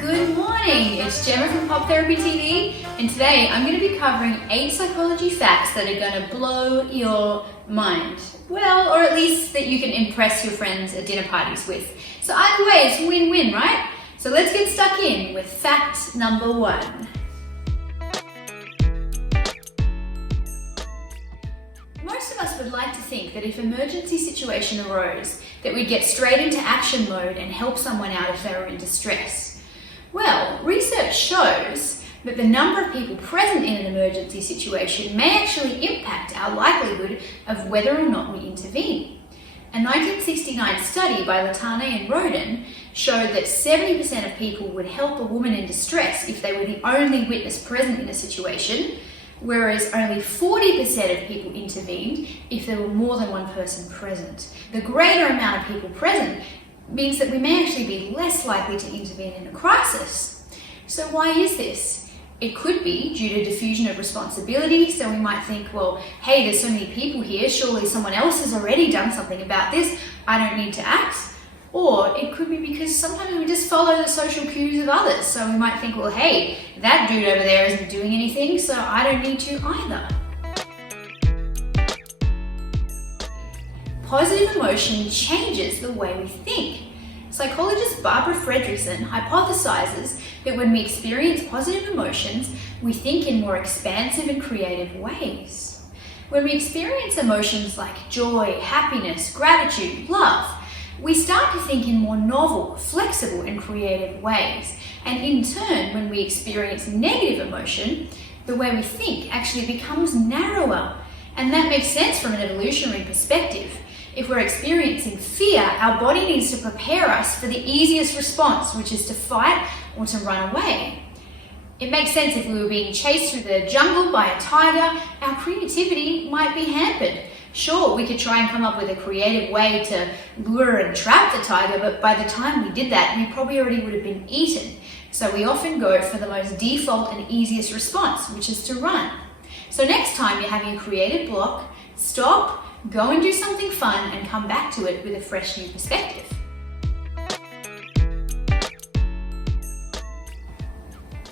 Good morning, it's Gemma from Pop Therapy TV, and today I'm going to be covering 8 psychology facts that are going to blow your mind. Well, or at least that you can impress your friends at dinner parties with. So either way, it's win-win, right? So let's get stuck in with fact number 1. Most of us would like to think that if an emergency situation arose, that we'd get straight into action mode and help someone out if they were in distress. Well, research shows that the number of people present in an emergency situation may actually impact our likelihood of whether or not we intervene. A 1969 study by Latane and Roden showed that 70% of people would help a woman in distress if they were the only witness present in a situation, whereas only 40% of people intervened if there were more than one person present. The greater amount of people present means that we may actually be less likely to intervene in a crisis. So why is this? It could be due to diffusion of responsibility, so we might think, well, hey, there's so many people here, surely someone else has already done something about this, I don't need to act. Or it could be because sometimes we just follow the social cues of others, so we might think, well, hey, that dude over there isn't doing anything, so I don't need to either. Positive emotion changes the way we think. Psychologist Barbara Fredrickson hypothesizes that when we experience positive emotions, we think in more expansive and creative ways. When we experience emotions like joy, happiness, gratitude, love, we start to think in more novel, flexible, and creative ways. And in turn, when we experience negative emotion, the way we think actually becomes narrower. And that makes sense from an evolutionary perspective. If we're experiencing fear, our body needs to prepare us for the easiest response, which is to fight or to run away. It makes sense if we were being chased through the jungle by a tiger, our creativity might be hampered. Sure, we could try and come up with a creative way to lure and trap the tiger, but by the time we did that, we probably already would have been eaten. So we often go for the most default and easiest response, which is to run. So next time you're having a creative block, stop, go and do something fun, and come back to it with a fresh new perspective.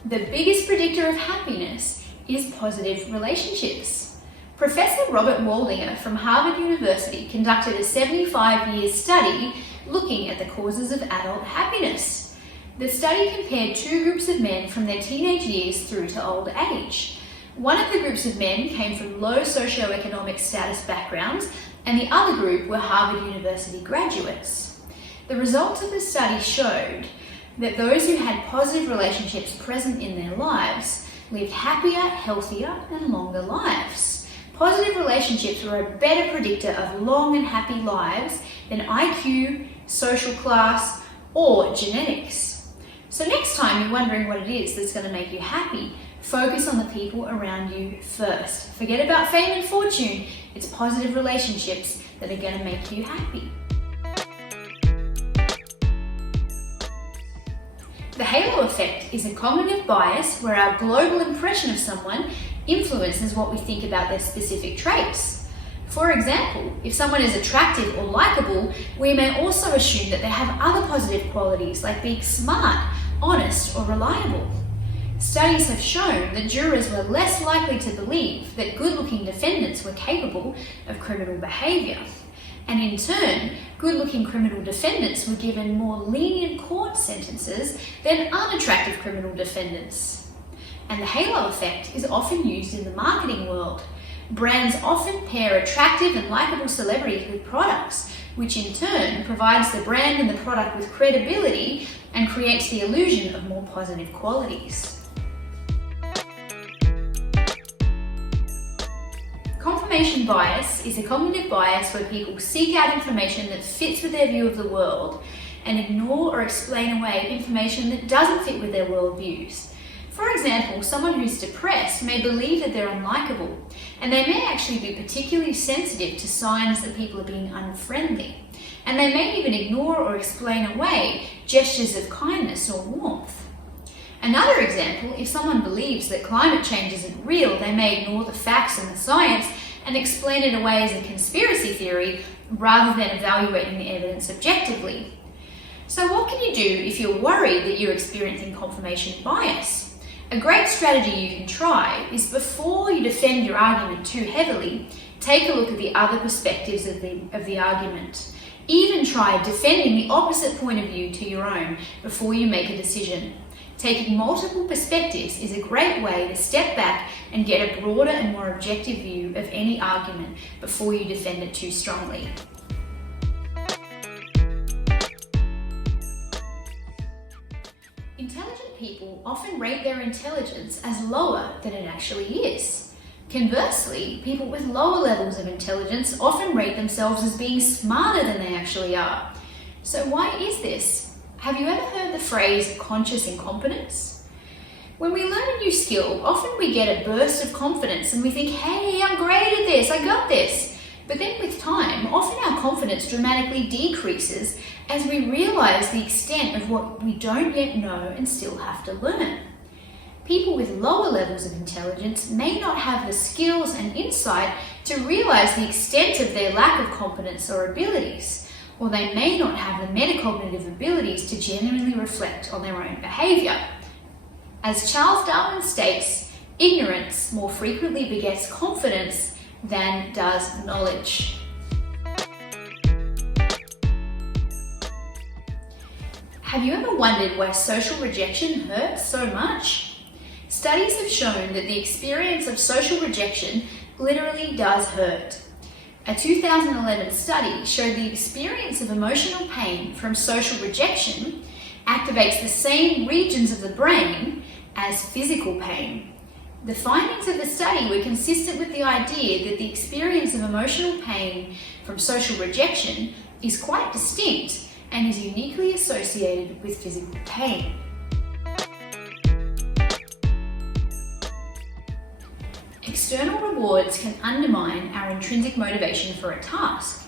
The biggest predictor of happiness is positive relationships. Professor Robert Waldinger from Harvard University conducted a 75-year study looking at the causes of adult happiness. The study compared 2 groups of men from their teenage years through to old age. One of the groups of men came from low socioeconomic status backgrounds, and the other group were Harvard University graduates. The results of the study showed that those who had positive relationships present in their lives lived happier, healthier, and longer lives. Positive relationships were a better predictor of long and happy lives than IQ, social class, or genetics. So next time you're wondering what it is that's going to make you happy, focus on the people around you first. Forget about fame and fortune. It's positive relationships that are going to make you happy. The halo effect is a cognitive bias where our global impression of someone influences what we think about their specific traits. For example, if someone is attractive or likable, we may also assume that they have other positive qualities like being smart, honest, or reliable. Studies have shown that jurors were less likely to believe that good-looking defendants were capable of criminal behaviour. And in turn, good-looking criminal defendants were given more lenient court sentences than unattractive criminal defendants. And the halo effect is often used in the marketing world. Brands often pair attractive and likeable celebrities with products, which in turn provides the brand and the product with credibility and creates the illusion of more positive qualities. Confirmation bias is a cognitive bias where people seek out information that fits with their view of the world and ignore or explain away information that doesn't fit with their worldviews. For example, someone who's depressed may believe that they're unlikable, and they may actually be particularly sensitive to signs that people are being unfriendly. And they may even ignore or explain away gestures of kindness or warmth. Another example, if someone believes that climate change isn't real, they may ignore the facts and the science and explain it away as a conspiracy theory rather than evaluating the evidence objectively. So what can you do if you're worried that you're experiencing confirmation bias? A great strategy you can try is, before you defend your argument too heavily, take a look at the other perspectives of the argument. Even try defending the opposite point of view to your own before you make a decision. Taking multiple perspectives is a great way to step back and get a broader and more objective view of any argument before you defend it too strongly. Intelligent people often rate their intelligence as lower than it actually is. Conversely, people with lower levels of intelligence often rate themselves as being smarter than they actually are. So why is this? Have you ever heard the phrase conscious incompetence? When we learn a new skill, often we get a burst of confidence and we think, hey, I'm great at this, I got this. But then with time, often our confidence dramatically decreases as we realize the extent of what we don't yet know and still have to learn. People with lower levels of intelligence may not have the skills and insight to realize the extent of their lack of competence or abilities, or they may not have the metacognitive abilities to genuinely reflect on their own behaviour. As Charles Darwin states, ignorance more frequently begets confidence than does knowledge. Have you ever wondered why social rejection hurts so much? Studies have shown that the experience of social rejection literally does hurt. A 2011 study showed the experience of emotional pain from social rejection activates the same regions of the brain as physical pain. The findings of the study were consistent with the idea that the experience of emotional pain from social rejection is quite distinct and is uniquely associated with physical pain. External rewards can undermine our intrinsic motivation for a task.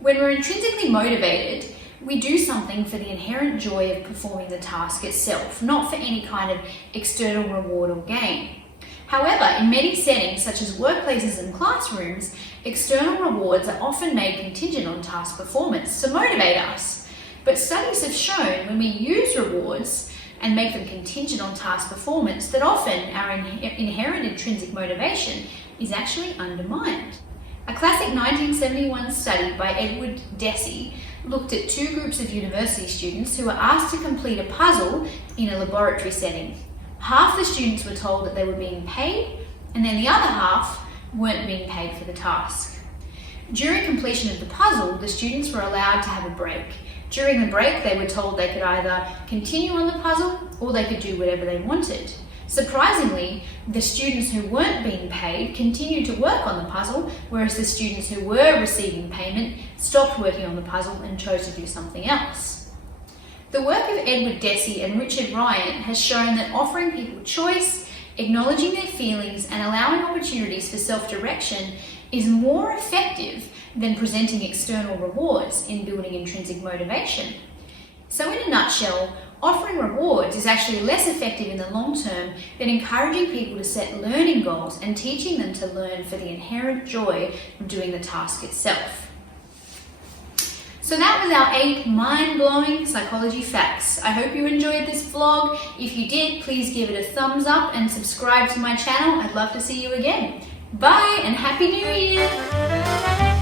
When we're intrinsically motivated, we do something for the inherent joy of performing the task itself, not for any kind of external reward or gain. However, in many settings, such as workplaces and classrooms, external rewards are often made contingent on task performance to motivate us. But studies have shown when we use rewards and make them contingent on task performance, that often our inherent intrinsic motivation is actually undermined. A classic 1971 study by Edward Deci looked at two groups of university students who were asked to complete a puzzle in a laboratory setting. Half the students were told that they were being paid, and then the other half weren't being paid for the task. During completion of the puzzle, the students were allowed to have a break. During the break, they were told they could either continue on the puzzle or they could do whatever they wanted. Surprisingly, the students who weren't being paid continued to work on the puzzle, whereas the students who were receiving payment stopped working on the puzzle and chose to do something else. The work of Edward Deci and Richard Ryan has shown that offering people choice, acknowledging their feelings, and allowing opportunities for self-direction is more effective than presenting external rewards in building intrinsic motivation. So in a nutshell, offering rewards is actually less effective in the long term than encouraging people to set learning goals and teaching them to learn for the inherent joy of doing the task itself. So that was our 8 mind-blowing psychology facts. I hope you enjoyed this vlog. If you did, please give it a thumbs up and subscribe to my channel. I'd love to see you again. Bye and Happy New Year!